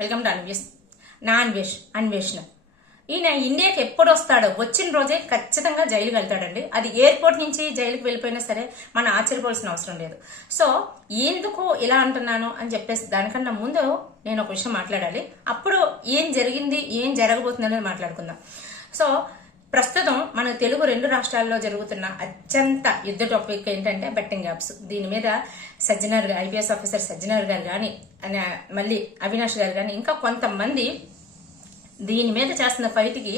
Welcome to అన్వేషణ. ఈయన ఇండియాకి ఎప్పుడు వస్తాడో వచ్చిన రోజే ఖచ్చితంగా జైలుకి వెళ్తాడండి. అది ఎయిర్పోర్ట్ నుంచి జైలుకి వెళ్ళిపోయినా సరే మనం ఆశ్చర్యపోవాల్సిన అవసరం లేదు. సో ఎందుకు ఇలా అంటున్నాను అని చెప్పేసి దానికన్నా ముందు నేను ఒక విషయం మాట్లాడాలి. అప్పుడు ఏం జరిగింది, ఏం జరగబోతుంది అనేది మాట్లాడుకుందాం. సో ప్రస్తుతం మన తెలుగు 2 రాష్ట్రాల్లో జరుగుతున్న అత్యంత యుద్ధ టాపిక్ ఏంటంటే బెట్టింగ్ యాప్స్. దీని మీద సజ్జనర్ ఐపీఎస్ ఆఫీసర్ సజ్జనర్ గారు కానీ మళ్ళీ అవినాష్ గారు కానీ ఇంకా కొంతమంది దీని మీద చేస్తున్న ఫైట్ కి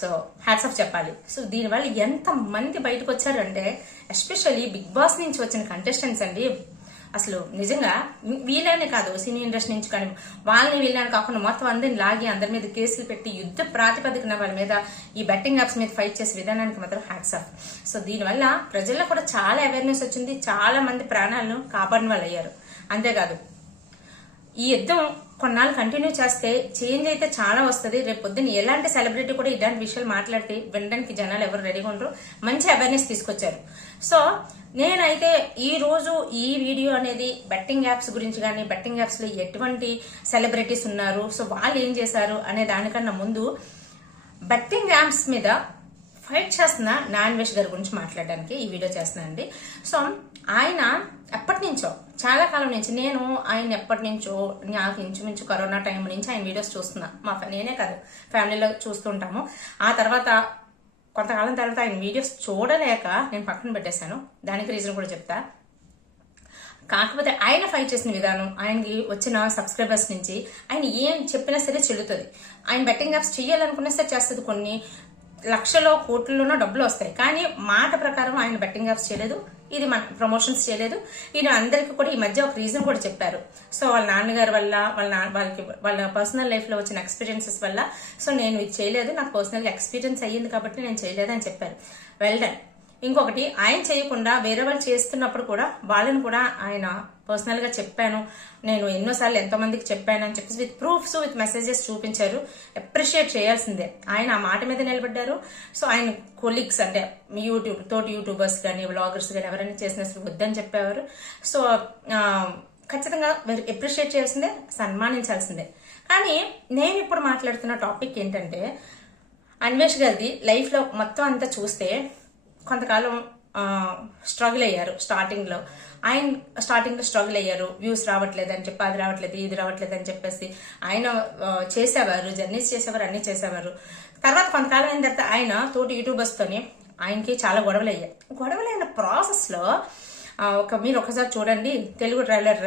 సో హ్యాట్స్ ఆఫ్ చెప్పాలి. సో దీనివల్ల ఎంత మంది బయటకు వచ్చారంటే ఎస్పెషల్లీ బిగ్ బాస్ నుంచి వచ్చిన కంటెస్టెంట్స్ అండి. అసలు నిజంగా వీళ్ళనే కాదు, సినీ ఇండస్ట్రీ నుంచి కానీ వాళ్ళని వీళ్ళని కాకుండా మొత్తం అందరిని లాగి అందరి మీద కేసులు పెట్టి యుద్ధ ప్రాతిపదికన వాళ్ళ మీద ఈ బెట్టింగ్ యాప్స్ మీద ఫైట్ చేసే విధానానికి మాత్రం హ్యాట్స్ ఆఫ్. సో దీనివల్ల ప్రజల్లో కూడా చాలా అవేర్నెస్ వచ్చింది, చాలా మంది ప్రాణాలను కాపాడిన వాళ్ళు అయ్యారు. అంతేకాదు ఈ యుద్ధం కొన్నాళ్ళు కంటిన్యూ చేస్తే చేంజ్ అయితే చాలా వస్తుంది. రేపు పొద్దున్న ఎలాంటి సెలబ్రిటీ కూడా ఇలాంటి విషయాలు మాట్లాడితే వినడానికి జనాలు ఎవరు రెడీగా ఉండరు. మంచి అవేర్నెస్ తీసుకొచ్చారు. సో నేనైతే ఈ రోజు ఈ వీడియో అనేది బెట్టింగ్ యాప్స్ గురించి కానీ బెట్టింగ్ యాప్స్ లో ఎటువంటి సెలబ్రిటీస్ ఉన్నారు, సో వాళ్ళు ఏం చేశారు అనే దానికన్నా ముందు బెట్టింగ్ యాప్స్ మీద ఫైట్ చేస్తున్న నాన్వేష్ గారి గురించి మాట్లాడడానికి ఈ వీడియో చేస్తున్నాను అండి. సో ఆయన ఎప్పటి నుంచో చాలా కాలం నుంచి నేను ఆయన ఎప్పటి నుంచో నాకు ఇంచుమించు కరోనా టైం నుంచి ఆయన వీడియోస్ చూస్తున్నా. నేనే కాదు ఫ్యామిలీలో చూస్తుంటాము. ఆ తర్వాత కొంతకాలం తర్వాత ఆయన వీడియోస్ చూడలేక నేను పక్కన పెట్టేశాను. దానికి రీజన్ కూడా చెప్తా. కాకపోతే ఆయన ఫైట్ చేసిన విధానం, ఆయనకి వచ్చిన సబ్స్క్రైబర్స్ నుంచి ఆయన ఏం చెప్పినా సరే చెల్లుతుంది. ఆయన బెట్టింగ్ యాప్స్ చేయాలనుకున్నా సరే చేస్తుంది. కొన్ని లక్షలో కోట్లలోనో డబ్బులు వస్తాయి, కానీ మాట ప్రకారం ఆయన బెట్టింగ్ యాప్స్ చేయలేదు, ఇది మన ప్రమోషన్స్ చేయలేదు. ఈయన అందరికీ కూడా ఈ మధ్య ఒక రీజన్ కూడా చెప్పారు. సో వాళ్ళ నాన్నగారి వల్ల వాళ్ళ పర్సనల్ లైఫ్ లో వచ్చిన ఎక్స్పీరియన్సెస్ వల్ల సో నేను ఇది చేయలేదు, నాకు పర్సనల్ గా ఎక్స్పీరియన్స్ అయ్యింది కాబట్టి నేను చేయలేదు అని చెప్పారు. Well done. ఇంకొకటి, ఆయన చేయకుండా వేరే వాళ్ళు చేస్తున్నప్పుడు కూడా వాళ్ళని కూడా ఆయన పర్సనల్ గా చెప్పాను, నేను ఎన్నోసార్లు ఎంతో మందికి చెప్పాను అని చెప్పేసి విత్ ప్రూఫ్స్ విత్ మెసేజెస్ చూపించారు. అప్రిషియేట్ చేయాల్సిందే. ఆయన ఆ మాట మీద నిలబడ్డారు. సో ఆయన కొలీగ్స్ అంటే తోటి యూట్యూబర్స్ కానీ వ్లాగర్స్ కానీ ఎవరైనా చేసిన వద్దని చెప్పేవారు. సో ఖచ్చితంగా అప్రిషియేట్ చేయాల్సిందే, సన్మానించాల్సిందే. కానీ నేను ఇప్పుడు మాట్లాడుతున్న టాపిక్ ఏంటంటే అన్వేష్ గారిది లైఫ్ లో మొత్తం అంతా చూస్తే కొంతకాలం స్ట్రగుల్ అయ్యారు. స్టార్టింగ్ లో స్ట్రగుల్ అయ్యారు. వ్యూస్ రావట్లేదు అని చెప్పి, అది రావట్లేదు ఇది రావట్లేదు అని చెప్పేసి ఆయన చేసేవారు, జర్నీస్ చేసేవారు, అన్ని చేసేవారు. తర్వాత కొంతకాలం అయిన తర్వాత ఆయన తోటి యూట్యూబర్స్ తోని ఆయనకి చాలా గొడవలు అయ్యాయి. గొడవలైన ప్రాసెస్ లో మీరు ఒకసారి చూడండి, తెలుగు ట్రావెలర్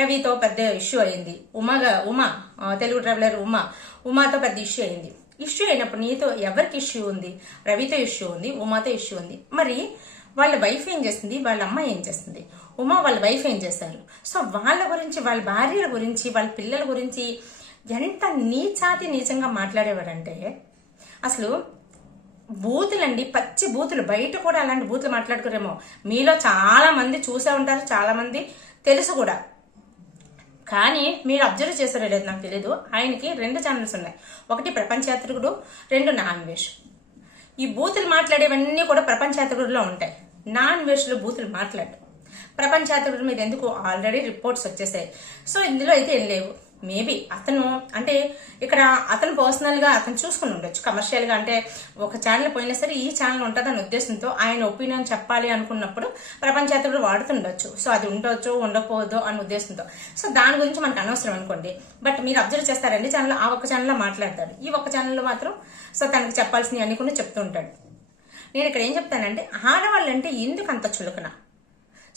రవితో పెద్ద ఇష్యూ అయింది. ఉమా తెలుగు ట్రావెలర్ ఉమాతో పెద్ద ఇష్యూ అయింది. ఇష్యూ అయినప్పుడు నీతో ఎవరికి ఇష్యూ ఉంది? రవితో ఇష్యూ ఉంది, ఉమాతో ఇష్యూ ఉంది. మరి వాళ్ళ వైఫ్ ఏం చేస్తుంది, వాళ్ళ అమ్మాయి ఏం చేస్తుంది, ఉమా వాళ్ళ వైఫ్ ఏం చేశారు? సో వాళ్ళ గురించి, వాళ్ళ భార్యల గురించి, వాళ్ళ పిల్లల గురించి ఎంత నీచంగా మాట్లాడేవాడంటే అసలు బూతులండి, పచ్చి బూతులు. బయట కూడా అలాంటి బూతులు మాట్లాడుకోరేమో. మీలో చాలా మంది చూసే ఉంటారు, చాలా మంది తెలుసు కూడా. కానీ మీరు అబ్జర్వ్ చేశారో లేదు నాకు తెలియదు, ఆయనకి 2 ఛానల్స్ ఉన్నాయి. ఒకటి ప్రపంచయాత్రికుడు, 2 నాన్వేష్. ఈ బూతులు మాట్లాడేవన్నీ కూడా ప్రపంచయాత్రికుడులో ఉంటాయి. నాన్వేష్లో బూతులు మాట్లాడు. ప్రపంచయాత్రికుడి మీద ఎందుకు ఆల్రెడీ రిపోర్ట్స్ వచ్చేసాయి. సో ఇందులో అయితే ఏం లేవు. మేబీ అతను అంటే ఇక్కడ అతను పర్సనల్ గా అతను చూసుకుని ఉండొచ్చు. కమర్షియల్ గా అంటే ఒక ఛానల్ పోయినా సరే ఈ ఛానల్ ఉంటుందని ఉద్దేశంతో ఆయన ఒపీనియన్ చెప్పాలి అనుకున్నప్పుడు ప్రపంచయాత్రికుడు వాడుతుండొచ్చు. సో అది ఉండొచ్చు ఉండకపోవద్దు అనే ఉద్దేశంతో. సో దాని గురించి మనకు అనవసరం అనుకోండి. బట్ మీరు అబ్జర్వ్ చేస్తారండి, ఛానల్ ఆ ఒక్క ఛానల్లో మాట్లాడతాడు, ఈ ఒక్క ఛానల్లో మాత్రం సో తనకు చెప్పాల్సినవి అన్ని కూడా చెప్తూ ఉంటాడు. నేను ఇక్కడ ఏం చెప్తానంటే ఆడవాళ్ళంటే ఎందుకు అంత చులకన?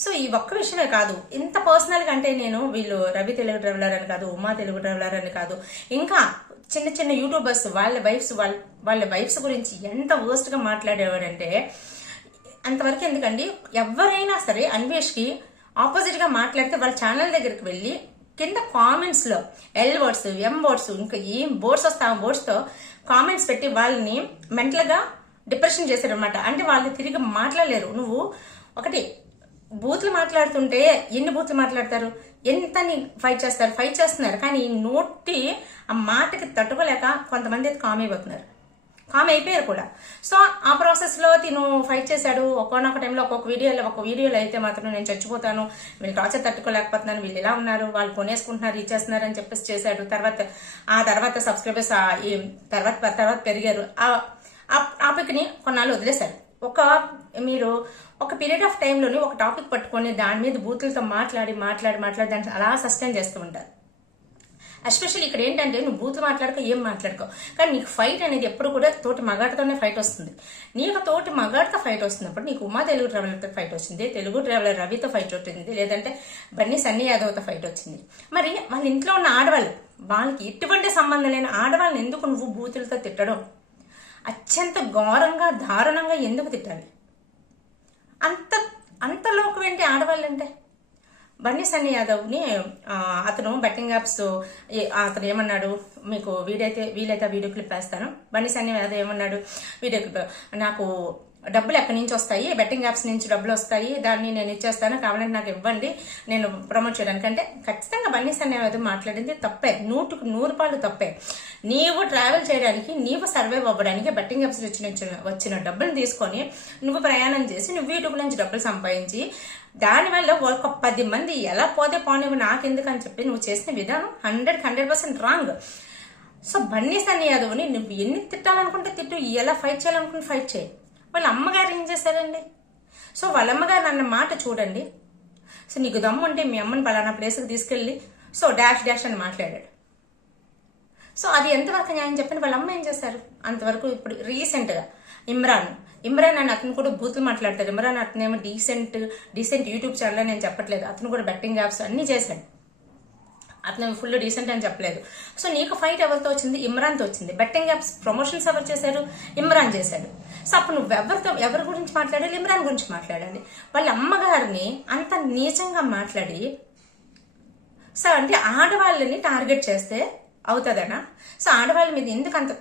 సో ఈ ఒక్క విషయమే కాదు, ఇంత పర్సనల్ గా అంటే నేను వీళ్ళు రవి తెలుగు ట్రావెలర్ అని కాదు, ఉమా తెలుగు ట్రావెలర్ అని కాదు, ఇంకా చిన్న యూట్యూబర్స్ వాళ్ళ వైఫ్స్ గురించి ఎంత వర్స్ట్ గా మాట్లాడేవాడంటే అంతవరకు ఎందుకండి. ఎవరైనా సరే అన్వేష్ కి ఆపోజిట్ గా మాట్లాడితే వాళ్ళ ఛానల్ దగ్గరికి వెళ్ళి కింద కామెంట్స్ లో ఎల్ వర్డ్స్, ఎం వర్డ్స్, ఇంకా ఏం బోర్డ్స్ వస్తే ఆ బోర్డ్స్ తో కామెంట్స్ పెట్టి వాళ్ళని మెంటల్ గా డిప్రెషన్ చేశారనమాట. అంటే వాళ్ళు తిరిగి మాట్లాడలేరు. నువ్వు ఒకటి బూతులు మాట్లాడుతుంటే ఎన్ని బూతులు మాట్లాడతారు, ఎంత ఫైట్ చేస్తున్నారు. కానీ నోటి ఆ మాటకి తట్టుకోలేక కొంతమంది అయితే కామ్ అయిపోతున్నారు. కామ్ అయిపోయారు కూడా. సో ఆ ప్రాసెస్లో తిను ఫైట్ చేశాడు. ఒక్కొక్క టైంలో ఒక్కొక్క వీడియోలో అయితే మాత్రం నేను చచ్చిపోతాను, వీళ్ళు టార్చర్ తట్టుకోలేకపోతున్నాను, వీళ్ళు ఇలా ఉన్నారు, వాళ్ళు కొనేసుకుంటున్నారు, ఇచ్చేస్తున్నారు అని చెప్పేసి చేశాడు. తర్వాత సబ్స్క్రైబర్స్ తర్వాత పెరిగారు. ఆ టాపిక్ని కొన్నాళ్ళు వదిలేశారు. మీరు ఒక పీరియడ్ ఆఫ్ టైంలోని ఒక టాపిక్ పట్టుకొని దాని మీద బూతులతో మాట్లాడి దాన్ని అలా సస్టైన్ చేస్తూ ఉంటారు. ఎస్పెషల్లీ ఇక్కడ ఏంటంటే నువ్వు బూతులు మాట్లాడుకో, ఏం మాట్లాడుకో, కానీ నీకు ఫైట్ అనేది ఎప్పుడు కూడా తోటి మగాడితోనే ఫైట్ వస్తుంది. నీకు తోటి మగాడితో ఫైట్ వస్తున్నప్పుడు నీకు ఉమా తెలుగు ట్రావెలర్తో ఫైట్ వచ్చింది, తెలుగు ట్రావెలర్ రవితో ఫైట్ వచ్చింది, లేదంటే బన్నీ సన్నీ యాదవ్తో ఫైట్ వచ్చింది. మరి వాళ్ళ ఇంట్లో ఉన్న ఆడవాళ్ళు, వాళ్ళకి ఎటువంటి సంబంధం లేని ఆడవాళ్ళని ఎందుకు నువ్వు బూతులతో తిట్టడం? అత్యంత ఘోరంగా దారుణంగా ఎందుకు తిట్టాలి? అంత లోకం ఏంటి ఆడవాళ్ళంటే? బన్నీ సన్నీ యాదవ్ని అతను బెట్టింగ్ యాప్స్ అతను ఏమన్నాడు, మీకు వీలైతే వీడియో క్లిప్ వేస్తాను. బన్నీ సన్నీ యాదవ్ ఏమన్నాడు, వీడియో క్లిప్, నాకు డబ్బులు ఎక్కడి నుంచి వస్తాయి, బెట్టింగ్ యాప్స్ నుంచి డబ్బులు వస్తాయి, దాన్ని నేను ఇచ్చేస్తాను, కావాలంటే నాకు ఇవ్వండి నేను ప్రమోట్ చేయడానికి. అంటే ఖచ్చితంగా బన్నీ సన్నీ యాదవ్ మాట్లాడింది తప్పే, 100% తప్పే. నీవు ట్రావెల్ చేయడానికి, నీవు సర్వైవ్ అవ్వడానికి బెట్టింగ్ యాప్స్ వచ్చిన డబ్బులు తీసుకొని నువ్వు ప్రయాణం చేసి నువ్వు యూట్యూబ్ నుంచి డబ్బులు సంపాదించి దానివల్ల ఒక 10 మంది ఎలా పోతే పోనివ్వు నాకెందుకు అని చెప్పి నువ్వు చేసిన విధానం 100% రాంగ్. సో బన్నీ సన్నీ యాదవ్ని నువ్వు ఎన్ని తిట్టాలనుకుంటే తిట్టు, ఎలా ఫైట్ చేయాలనుకుంటే ఫైట్ చేయి. వాళ్ళ అమ్మగారు ఏం చేశారండి? సో వాళ్ళ అమ్మగారు అన్న మాట చూడండి. సో నీకు దమ్ము ఉంటే మీ అమ్మని పలానా ప్లేస్కి తీసుకెళ్ళి సో డాష్ అని మాట్లాడాడు. సో అది ఎంతవరకు న్యాయం చెప్పండి? వాళ్ళ అమ్మ ఏం చేశారు అంతవరకు? ఇప్పుడు రీసెంట్గా ఇమ్రాన్ అని అతను కూడా బూతులు మాట్లాడతారు. ఇమ్రాన్ అతనేమో డీసెంట్ యూట్యూబ్ ఛానల్ నేను చెప్పట్లేదు, అతను కూడా బెట్టింగ్ యాప్స్ అన్ని చేశాడు, అతను ఫుల్ డీసెంట్ అని చెప్పలేదు. సో నీకు ఫైట్ ఎవరితో వచ్చింది? ఇమ్రాన్తో వచ్చింది. బెట్టింగ్ యాప్స్ ప్రమోషన్స్ ఎవరు చేశారు? ఇమ్రాన్ చేశాడు. సో అప్పుడు నువ్వు ఎవరి గురించి మాట్లాడాలి? ఇమ్రాన్ గురించి మాట్లాడాలి. వాళ్ళ అమ్మగారిని అంత నీచంగా మాట్లాడి సో అంటే ఆడవాళ్ళని టార్గెట్ చేస్తే అవుతుందనా? సో ఆడవాళ్ళ మీద ఎందుకు అంత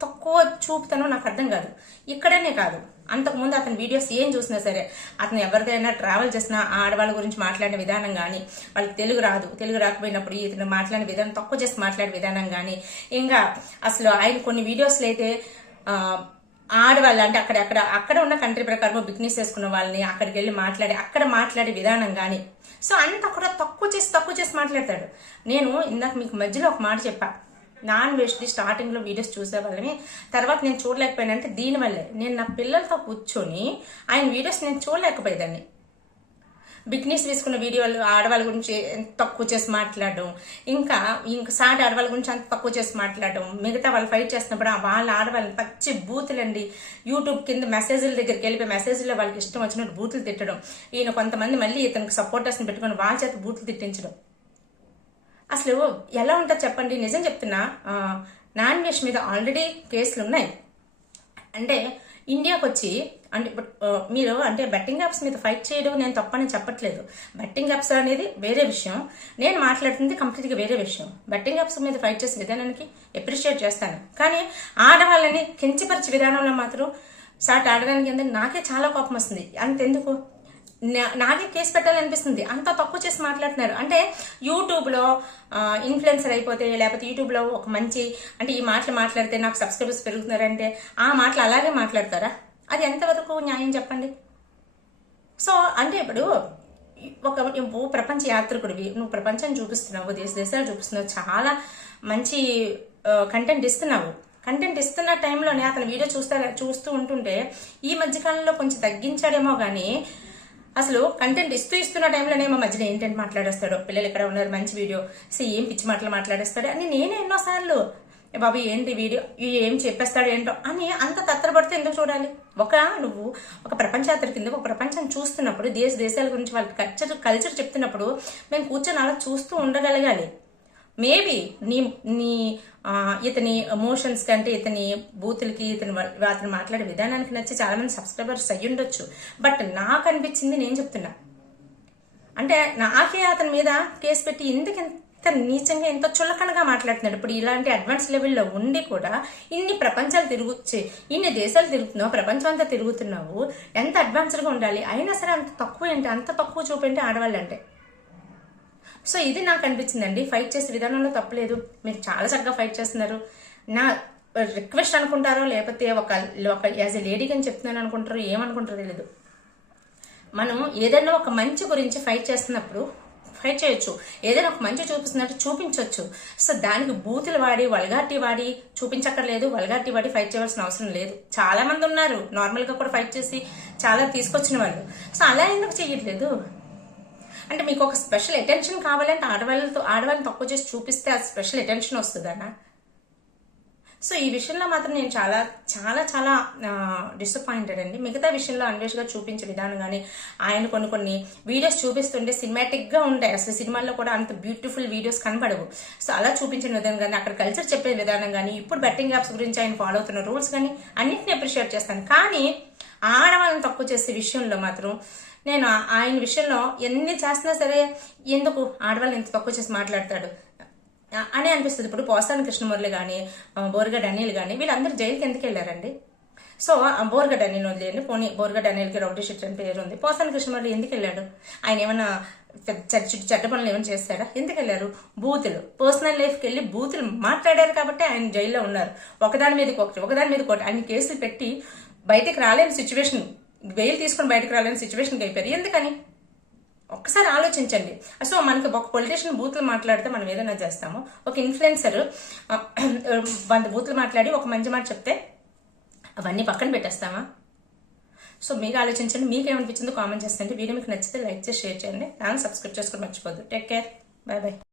తక్కువ చూపుతానో నాకు అర్థం కాదు. ఇక్కడనే కాదు, అంతకుముందు అతని వీడియోస్ ఏం చూసినా సరే, అతను ఎవరికైనా ట్రావెల్ చేసినా ఆడవాళ్ళ గురించి మాట్లాడిన విధానం కానీ, వాళ్ళకి తెలుగు రాకపోయినప్పుడు ఇతను మాట్లాడిన విధానం, తక్కువ చేసి మాట్లాడే విధానం కానీ, ఇంకా అసలు ఆయన కొన్ని వీడియోస్లో అయితే ఆడవాళ్ళు అంటే అక్కడ ఉన్న కంట్రీ ప్రకారం బిక్నీస్ వేసుకున్న వాళ్ళని అక్కడికి వెళ్ళి మాట్లాడే విధానం కానీ, సో అంత కూడా తక్కువ చేసి మాట్లాడతాడు. నేను ఇందాక మీకు మధ్యలో ఒక మాట చెప్పా, నాన్ వెజ్ది స్టార్టింగ్లో వీడియోస్ చూసే వాళ్ళని, తర్వాత నేను చూడలేకపోయానంటే దీనివల్లే. నేను నా పిల్లలతో కూర్చొని ఆయన వీడియోస్ నేను చూడలేకపోయేదాన్ని. బిక్నీస్ తీసుకున్న వీడియోలు ఆడవాళ్ళ గురించి తక్కువ చేసి మాట్లాడడం, ఇంకా సాటి ఆడవాళ్ళ గురించి అంత తక్కువ చేసి మాట్లాడడం, మిగతా వాళ్ళు ఫైట్ చేస్తున్నప్పుడు వాళ్ళ ఆడవాళ్ళని పచ్చి బూతులండి. యూట్యూబ్ కింద మెసేజ్ల దగ్గరికి వెళ్ళిపోయి మెసేజ్లో వాళ్ళకి ఇష్టం వచ్చినట్టు బూతులు తిట్టడం, ఈయన కొంతమంది మళ్ళీ ఇతనికి సపోర్టర్స్ని పెట్టుకొని వాళ్ళ చేత బూతులు తిట్టించడం. అసలు ఎలా ఉంటుంది చెప్పండి? నిజం చెప్తున్నా, నాన్ వెజ్ మీద ఆల్రెడీ కేసులు ఉన్నాయి. అంటే ఇండియాకి వచ్చి అంటే ఇప్పుడు మీరు అంటే బెట్టింగ్ యాప్స్ మీద ఫైట్ చేయడం నేను తప్పని చెప్పట్లేదు. బెట్టింగ్ యాప్స్ అనేది వేరే విషయం, నేను మాట్లాడుతుంది కంప్లీట్గా వేరే విషయం. బెట్టింగ్ యాప్స్ మీద ఫైట్ చేసే విధానానికి అప్రిషియేట్ చేస్తాను, కానీ ఆడవాళ్ళని కించపరిచే విధానంలో మాత్రం సాటి ఆడడానికి ఎందుకు నాకే చాలా కోపం వస్తుంది. అంతెందుకు నాకే కేసు పెట్టాలనిపిస్తుంది, అంత తక్కువ చేసి మాట్లాడుతున్నారు. అంటే యూట్యూబ్లో ఇన్ఫ్లుయెన్సర్ అయిపోతే, లేకపోతే యూట్యూబ్లో ఒక మంచి అంటే ఈ మాటలు మాట్లాడితే నాకు సబ్స్క్రైబర్స్ పెరుగుతున్నారంటే ఆ మాటలు అలాగే మాట్లాడతారా? అది ఎంతవరకు న్యాయం చెప్పండి? సో అంటే ఇప్పుడు నువ్వు ప్రపంచ యాత్రికుడివి, నువ్వు ప్రపంచం చూపిస్తున్నావు, దేశాలు చూపిస్తున్నావు, చాలా మంచి కంటెంట్ ఇస్తున్నావు. కంటెంట్ ఇస్తున్న టైంలోనే అతను వీడియో చూస్తూ ఉంటుంటే ఈ మధ్యకాలంలో కొంచెం తగ్గించాడేమో కానీ అసలు కంటెంట్ ఇస్తున్న టైంలోనేమో మధ్యలో ఏంటంటే మాట్లాడేస్తాడు, పిల్లలు ఇక్కడ ఉన్నారు మంచి వీడియో, ఏం పిచ్చి మాటలు మాట్లాడేస్తాడు అని నేనే ఎన్నోసార్లు బాబు ఏంటి వీడియో ఏం చెప్పేస్తాడు ఏంటో అని అంత తత్తరపడితే ఎందుకు చూడాలి? నువ్వు ఒక ప్రపంచాత్ర కింద ఒక ప్రపంచం చూస్తున్నప్పుడు, దేశాల గురించి వాళ్ళ కల్చర్ చెప్తున్నప్పుడు మేము కూర్చొని అలా చూస్తూ ఉండగలగాలి. మేబీ నీ ఇతని ఎమోషన్స్ కంటే ఇతని బూతులకి అతను మాట్లాడే విధానానికి నచ్చి చాలా మంది సబ్స్క్రైబర్స్ అయ్యి ఉండొచ్చు. బట్ నాకు అనిపించింది నేను చెప్తున్నా, అంటే నాకే అతని మీద కేసు పెట్టి ఎందుకు ఎంత నీచంగా ఎంత చులకనగా మాట్లాడుతున్నాడు. ఇప్పుడు ఇలాంటి అడ్వాన్స్ లెవెల్లో ఉండి కూడా ఇన్ని ప్రపంచాలు ఇన్ని దేశాలు తిరుగుతున్నావు, ప్రపంచం అంతా తిరుగుతున్నావు, ఎంత అడ్వాన్స్డ్గా ఉండాలి. అయినా సరే అంత తక్కువ ఏంటి, అంత తక్కువ చూపేంటి ఆడవాళ్ళు అంటే. సో ఇది నాకు అనిపించిందండి. ఫైట్ చేసే విధానంలో తప్పలేదు, మీరు చాలా చక్కగా ఫైట్ చేస్తున్నారు. రిక్వెస్ట్ అనుకుంటారో లేకపోతే ఒక యాజ్ ఎ లేడీగా అని చెప్తున్నాను అనుకుంటారో ఏమనుకుంటారో తెలియదు. మనం ఏదైనా ఒక మంచి గురించి ఫైట్ చేస్తున్నప్పుడు ఫైట్ చేయొచ్చు, ఏదైనా ఒక మంచి చూపిస్తున్నట్టు చూపించవచ్చు. సో దానికి బూతులు వాడి వల్గారిటీ వాడి చూపించక్కర్లేదు, వల్గారిటీ వాడి ఫైట్ చేయవలసిన అవసరం లేదు. చాలా మంది ఉన్నారు నార్మల్ గా కూడా ఫైట్ చేసి చాలా తీసుకొచ్చిన వాళ్ళు. సో అలా ఎందుకు చేయట్లేదు? అంటే మీకు ఒక స్పెషల్ అటెన్షన్ కావాలంటే ఆడవాళ్ళని తక్కువ చేసి చూపిస్తే ఆ స్పెషల్ అటెన్షన్ వస్తుందన్నా. సో ఈ విషయంలో మాత్రం నేను చాలా చాలా చాలా డిసప్పాయింటెడ్ అండి. మిగతా విషయంలో అన్వేష్ గారు చూపించే విధానం కానీ, ఆయన కొన్ని వీడియోస్ చూపిస్తుంటే సినిమాటిక్ గా ఉంటాయి. అసలు సినిమాల్లో కూడా అంత బ్యూటిఫుల్ వీడియోస్ కనపడవు. సో అలా చూపించిన విధానం కానీ, అక్కడ కల్చర్ చెప్పే విధానం కానీ, ఇప్పుడు బెట్టింగ్ యాప్స్ గురించి ఆయన ఫాలో అవుతున్న రూల్స్ కానీ అన్నింటినీ అప్రిషియేట్ చేస్తాను. కానీ ఆడవాళ్ళని తక్కువ చేసే విషయంలో మాత్రం నేను ఆయన విషయంలో ఎన్ని చేస్తున్నా సరే ఎందుకు ఆడవాళ్ళని ఎంత తక్కువ చేసి మాట్లాడతాడు అని అనిపిస్తుంది. ఇప్పుడు పోసాని కృష్ణమురళి కానీ, బోర్గడ్ అనిల్ కానీ వీళ్ళందరూ జైలుకి ఎందుకు వెళ్ళారండి? సో బోర్గడ్ అనిల్ వదిలేయండి, పోనీ బోర్గడ్ అనిల్కి రౌడీ షీట్ అని పేరు ఉంది. పోసాని కృష్ణమురళి ఎందుకు వెళ్ళాడు? ఆయన ఏమైనా చెడ్డ పనులు ఏమైనా చేస్తాడా? ఎందుకు వెళ్ళారు? బూతులు, పర్సనల్ లైఫ్కి వెళ్ళి బూతులు మాట్లాడారు కాబట్టి ఆయన జైల్లో ఉన్నారు. ఒకదాని మీదకి ఒకటి ఆయన కేసులు పెట్టి బయటకు రాలేని సిచ్యువేషన్, బెయిల్ తీసుకుని బయటకు రాలేని సిచ్యువేషన్కి అయిపోయారు. ఎందుకని ఒక్కసారి ఆలోచించండి. సో మనకి ఒక పొలిటీషియన్ బూతులు మాట్లాడితే మనం ఏదైనా చేస్తాము. ఒక ఇన్ఫ్లుయెన్సర్ 100 బూతులు మాట్లాడి ఒక మంచి మాట చెప్తే అవన్నీ పక్కన పెట్టేస్తామా? సో మీరు ఆలోచించండి. మీకు ఏమనిపించిందో కామెంట్ చేయండి. వీడియో మీకు నచ్చితే లైక్ చేసి షేర్ చేయండి. ఛానల్ సబ్స్క్రైబ్ చేసుకొని మర్చిపోద్దు. Take care, bye by.